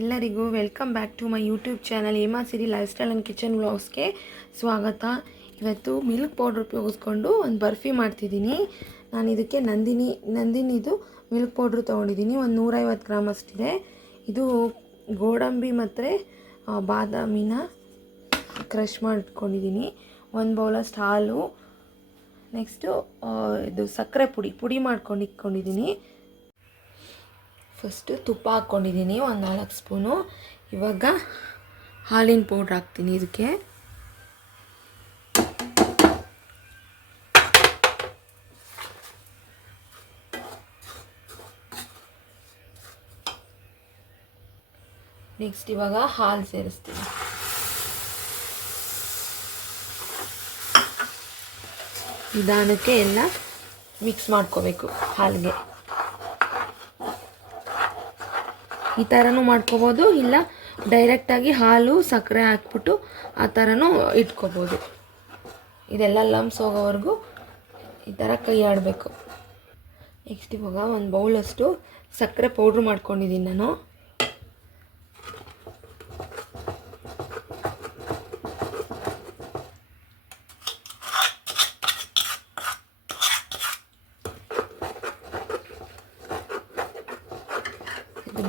ಎಲ್ಲರಿಗೂ welcome back to my YouTube channel Hema Siri life style and kitchen ವ್ಲಾಗ್ಸ್ಗೆ ಸ್ವಾಗತ. ಇವತ್ತು ಮಿಲ್ಕ್ ಪೌಡ್ರ್ ಉಪಯೋಗಿಸ್ಕೊಂಡು ಒಂದು ಬರ್ಫಿ ಮಾಡ್ತಿದ್ದೀನಿ. ನಾನು ಇದಕ್ಕೆ ನಂದಿನಿದು ಮಿಲ್ಕ್ ಪೌಡ್ರು ತೊಗೊಂಡಿದ್ದೀನಿ. ಒಂದು 150 ಗ್ರಾಮ್ ಅಷ್ಟಿದೆ. ಇದು ಗೋಡಂಬಿ ಮತ್ತು ಬಾದಾಮಿನ ಕ್ರಷ್ ಮಾಡಿಟ್ಕೊಂಡಿದ್ದೀನಿ. ಒಂದು ಬೌಲಷ್ಟು ಹಾಲು, ನೆಕ್ಸ್ಟು ಇದು ಸಕ್ಕರೆ ಪುಡಿ ಮಾಡ್ಕೊಂಡು ಇಟ್ಕೊಂಡಿದ್ದೀನಿ. ಫಸ್ಟು ತುಪ್ಪ ಹಾಕ್ಕೊಂಡಿದ್ದೀನಿ, ಒಂದು 4 ಸ್ಪೂನು. ಇವಾಗ ಹಾಲಿನ ಪೌಡ್ರ್ ಹಾಕ್ತೀನಿ ಇದಕ್ಕೆ. ನೆಕ್ಸ್ಟ್ ಇವಾಗ ಹಾಲು ಸೇರಿಸ್ತೀನಿ. ನಿಧಾನಕ್ಕೆ ಎಲ್ಲ ಮಿಕ್ಸ್ ಮಾಡ್ಕೋಬೇಕು ಹಾಲಿಗೆ. ಈ ಥರನೂ ಮಾಡ್ಕೋಬೋದು, ಇಲ್ಲ ಡೈರೆಕ್ಟಾಗಿ ಹಾಲು ಸಕ್ಕರೆ ಹಾಕ್ಬಿಟ್ಟು ಆ ಥರನೂ ಇಟ್ಕೋಬೋದು. ಇದೆಲ್ಲ ಲಮ್ಸ್ ಹೋಗೋವರೆಗೂ ಈ ಥರ ಕೈ ಆಡಬೇಕು. ನೆಕ್ಸ್ಟ್ ಇವಾಗ ಒಂದು ಬೌಲಷ್ಟು ಸಕ್ಕರೆ ಪೌಡ್ರ್ ಮಾಡ್ಕೊಂಡಿದ್ದೀನಿ ನಾನು.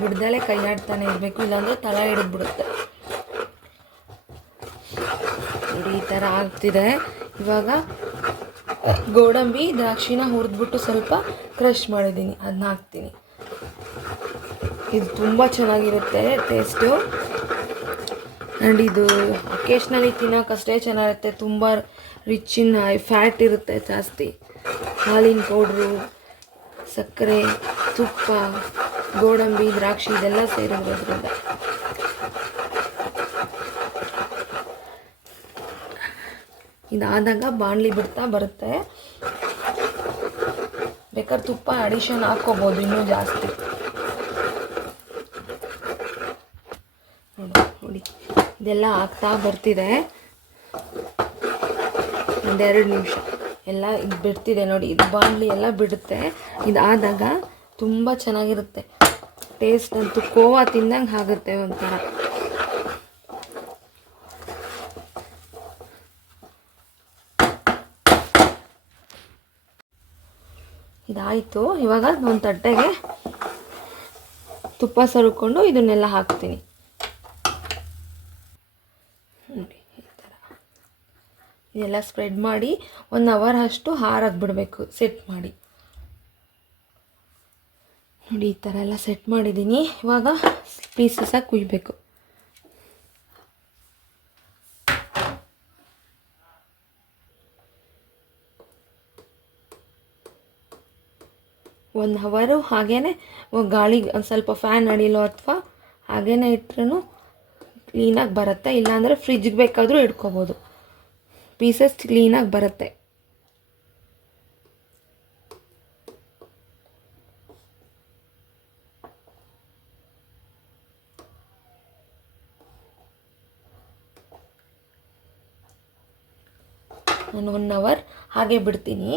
ಬಿಡ್ದಲೇ ಕೈ ಆಡ್ತಾನೆ ಇರಬೇಕು, ಇಲ್ಲಾಂದರೆ ತಳ ಹಿಡಿದ್ಬಿಡುತ್ತೆ. ನೋಡಿ ಈ ಥರ ಆಗ್ತಿದೆ. ಇವಾಗ ಗೋಡಂಬಿ ದ್ರಾಕ್ಷಿನ ಹುರಿದ್ಬಿಟ್ಟು ಸ್ವಲ್ಪ ಕ್ರಷ್ ಮಾಡಿದ್ದೀನಿ, ಅದನ್ನ ಹಾಕ್ತೀನಿ. ಇದು ತುಂಬ ಚೆನ್ನಾಗಿರುತ್ತೆ ಟೇಸ್ಟು. ಆ್ಯಂಡ್ ಇದು ಅಕೇಶ್ನಲಿ ತಿನ್ನೋಕ್ಕಷ್ಟೇ ಚೆನ್ನಾಗಿರುತ್ತೆ. ತುಂಬ ರಿಚ್ ಇನ್ ಫ್ಯಾಟ್ ಇರುತ್ತೆ ಜಾಸ್ತಿ. ಹಾಲಿನ ಪೌಡ್ರು, ಸಕ್ಕರೆ, ತುಪ್ಪ, ಗೋಡಂಬಿ, ದ್ರಾಕ್ಷಿ ಇದೆಲ್ಲ ಸೇರಿರೋದ್ರಿಂದ. ಇದಾದಾಗ ಬಾಣಲಿ ಬಿಡ್ತಾ ಬರುತ್ತೆ. ಬೇಕಾದ್ರೆ ತುಪ್ಪ ಅಡಿಷನ್ ಹಾಕ್ಕೋಬೋದು ಇನ್ನೂ ಜಾಸ್ತಿ. ನೋಡಿ ಇದೆಲ್ಲ ಆಗ್ತಾ ಬರ್ತಿದೆ. 1-2 ನಿಮಿಷ ಎಲ್ಲ ಇದು ಬಿಡ್ತಿದೆ ನೋಡಿ. ಇದು ಬಾಣಲಿ ಎಲ್ಲ ಬಿಡುತ್ತೆ. ಇದಾದಾಗ ತುಂಬ ಚೆನ್ನಾಗಿರುತ್ತೆ ಟೇಸ್ಟ್. ಅಂತೂ ಕೋವಾ ತಿಂದಂಗೆ ಆಗುತ್ತೆ ಒಂಥರ. ಇದಾಯಿತು. ಇವಾಗ ಒಂದು ತಟ್ಟೆಗೆ ತುಪ್ಪ ಸರುಕೊಂಡು ಇದನ್ನೆಲ್ಲ ಹಾಕ್ತೀನಿ. ನೋಡಿ ಈ ಥರ ಇದೆಲ್ಲ ಸ್ಪ್ರೆಡ್ ಮಾಡಿ 1 ಅವರ್ ಅಷ್ಟು ಹಾರಕ್ಕೆ ಬಿಡಬೇಕು ಸೆಟ್ ಮಾಡಿ. ನೋಡಿ ಈ ಥರ ಎಲ್ಲ ಸೆಟ್ ಮಾಡಿದ್ದೀನಿ. ಇವಾಗ ಪೀಸಸ್ಸಾಗಿ ಕುಯ್ಬೇಕು. ಒಂದು ಅವರು ಹಾಗೇ ಗಾಳಿಗೆ ಒಂದು ಸ್ವಲ್ಪ ಫ್ಯಾನ್ ಅಡಿಲೋ ಅಥವಾ ಹಾಗೇ ಇಟ್ರೂ ಕ್ಲೀನಾಗಿ ಬರುತ್ತೆ. ಇಲ್ಲಾಂದರೆ ಫ್ರಿಜ್ಗೆ ಬೇಕಾದರೂ ಇಟ್ಕೋಬೋದು. ಪೀಸಸ್ ಕ್ಲೀನಾಗಿ ಬರುತ್ತೆ. ನಾನು 1 ಅವರ್ ಹಾಗೆ ಬಿಡ್ತೀನಿ.